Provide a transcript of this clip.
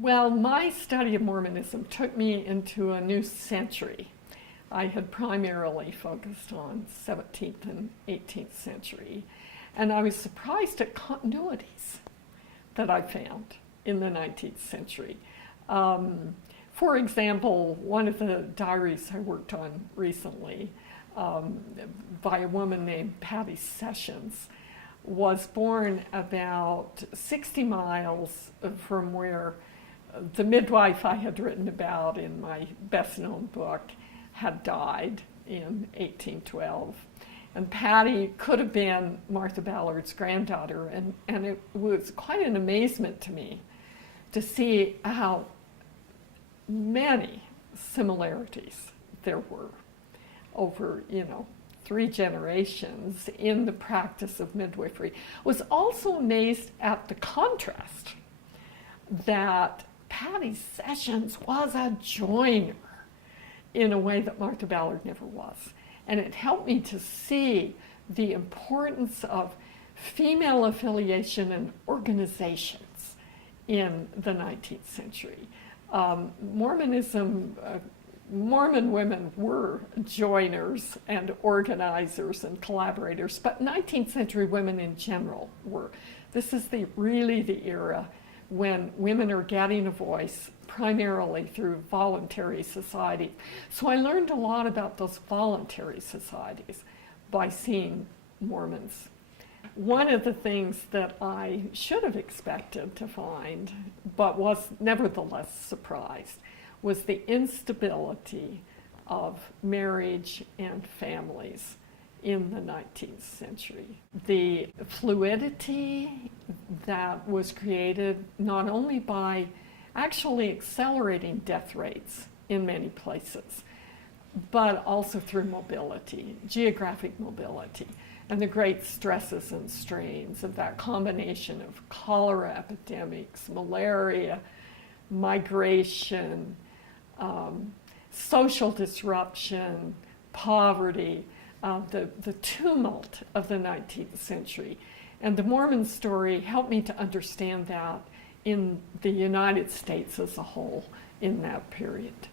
Well, my study of Mormonism took me into a new century. I had primarily focused on 17th and 18th century, and I was surprised at continuities that I found in the 19th century. For example, one of the diaries I worked on recently by a woman named Patty Sessions was born about 60 miles from where the midwife I had written about in my best-known book had died in 1812. And Patty could have been Martha Ballard's granddaughter, and it was quite an amazement to me to see how many similarities there were over, 3 generations in the practice of midwifery. Was also amazed at the contrast that Patty Sessions was a joiner in a way that Martha Ballard never was. And it helped me to see the importance of female affiliation and organizations in the 19th century. Mormonism, Mormon women were joiners and organizers and collaborators, but 19th century women in general were. This is really the era when women are getting a voice primarily through voluntary society. So I learned a lot about those voluntary societies by seeing Mormons. One of the things that I should have expected to find, but was nevertheless surprised, was the instability of marriage and families in the 19th century. The fluidity that was created not only by actually accelerating death rates in many places, but also through mobility, geographic mobility, and the great stresses and strains of that combination of cholera epidemics, malaria, migration, social disruption, poverty, the tumult of the 19th century. And the Mormon story helped me to understand that in the United States as a whole in that period.